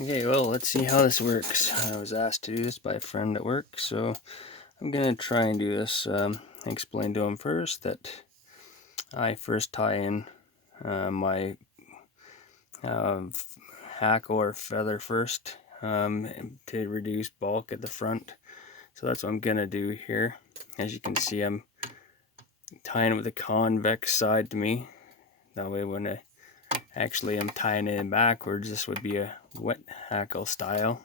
Okay, well, let's see how this works. I was asked to do this by a friend at work, so I'm gonna try and do this. Explain to him first that I first tie in my hackle or feather first to reduce bulk at the front. So that's what I'm gonna do here. As you can see, I'm tying it with a convex side to me. That way when I'm tying it in backwards, this would be a wet hackle style.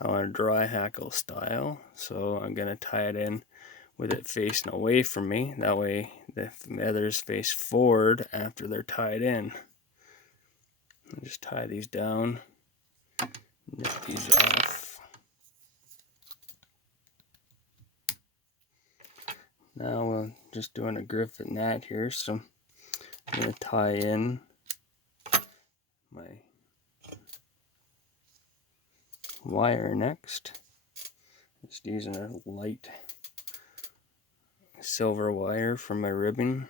I want a dry hackle style, so I'm going to tie it in with it facing away from me. That way the feathers face forward after they're tied in. I'll just tie these down, nip these off. Now we're just doing a griffin gnat here, so I'm going to tie in my wire next. Just using a light silver wire for my ribbing.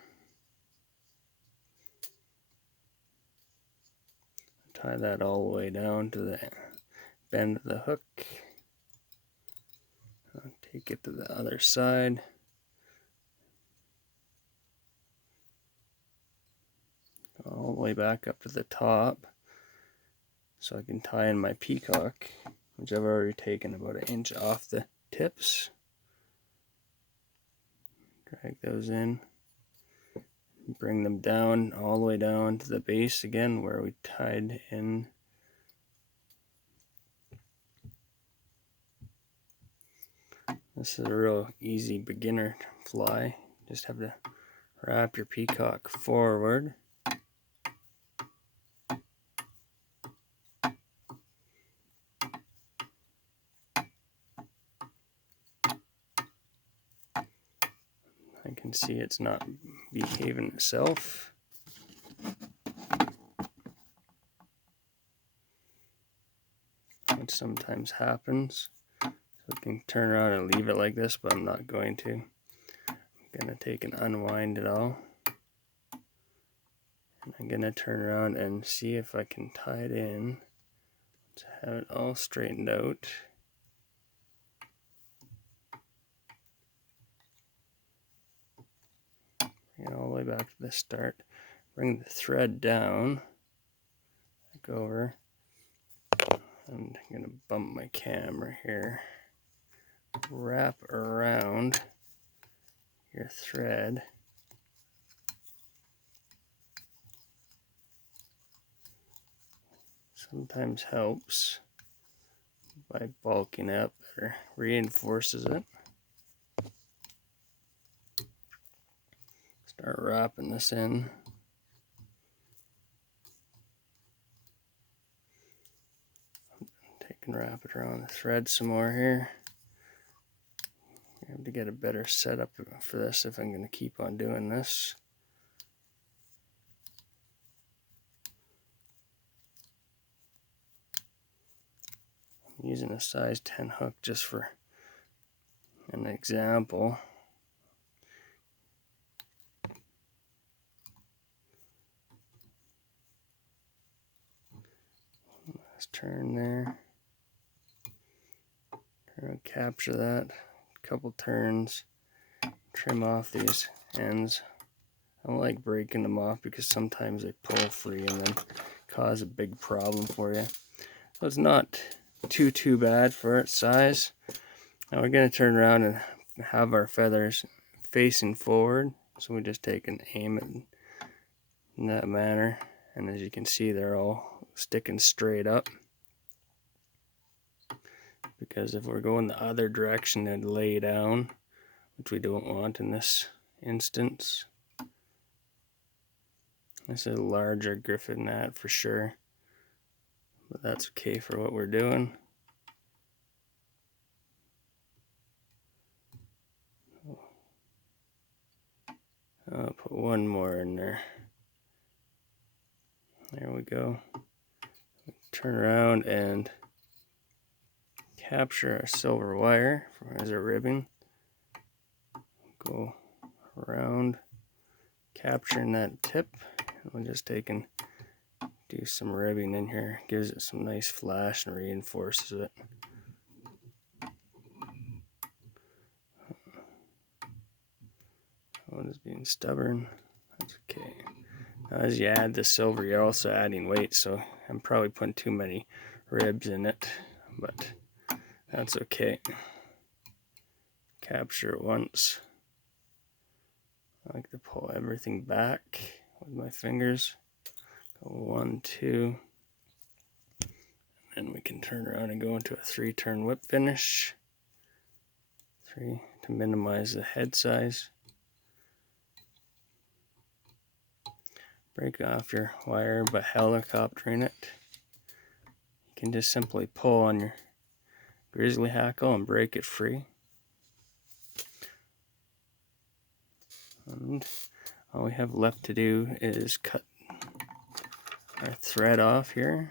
Tie that all the way down to the bend of the hook. I'll take it to the other side. All the way back up to the top so I can tie in my peacock, which I've already taken about an inch off the tips. Drag those in, bring them down all the way down to the base again where we tied in. This is a real easy beginner fly. Just have to wrap your peacock forward. I can see it's not behaving itself. Which sometimes happens. So I can turn around and leave it like this, but I'm not going to. I'm going to take and unwind it all. And I'm going to turn around and see if I can tie it in to have it all straightened out. Bring it all the way back to the start. Bring the thread down. Back over. I'm going to bump my camera here. Wrap around your thread. Sometimes helps by bulking up or reinforces it. Start wrapping this in. Take and wrap it around the thread some more here. I have to get a better setup for this if I'm going to keep on doing this. I'm using a size 10 hook just for an example. Last turn there. Capture that. Couple turns. Trim off these ends. I don't like breaking them off because sometimes they pull free and then cause a big problem for you. So it's not too bad for its size. Now we're going to turn around and have our feathers facing forward. So we just take and aim it in that manner. And as you can see, they're all sticking straight up. Because if we're going the other direction and lay down, which we don't want in this instance. This is a larger griffin gnat for sure, but that's okay for what we're doing. I'll put one more in there. There we go. Turn around and capture our silver wire as a ribbon. Go around, capturing that tip. We'll just take and do some ribbing in here. Gives it some nice flash and reinforces it. Oh, it's being stubborn. That's okay. Now, as you add the silver, you're also adding weight, so I'm probably putting too many ribs in it, but that's okay. Capture it once. I like to pull everything back with my fingers. Go 1, 2. And we can turn around and go into a 3-turn whip finish. 3 to minimize the head size. Break off your wire by helicoptering it. You can just simply pull on your grizzly hackle and break it free. And all we have left to do is cut our thread off here.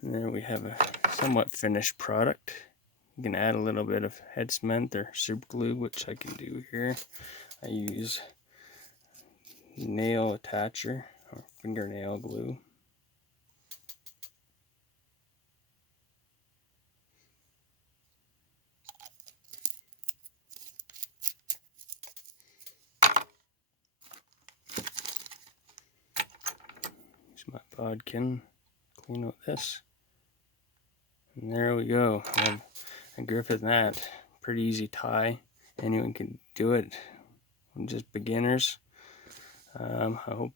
And there we have a somewhat finished product. You can add a little bit of head cement or super glue, which I can do here. I use nail attacher or fingernail glue. Use my bodkin, clean with this. And there we go. I have a Griffith gnat. Pretty easy tie. Anyone can do it. I'm just beginners. I hope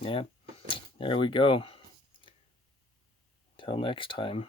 yeah, there we go. Till next time.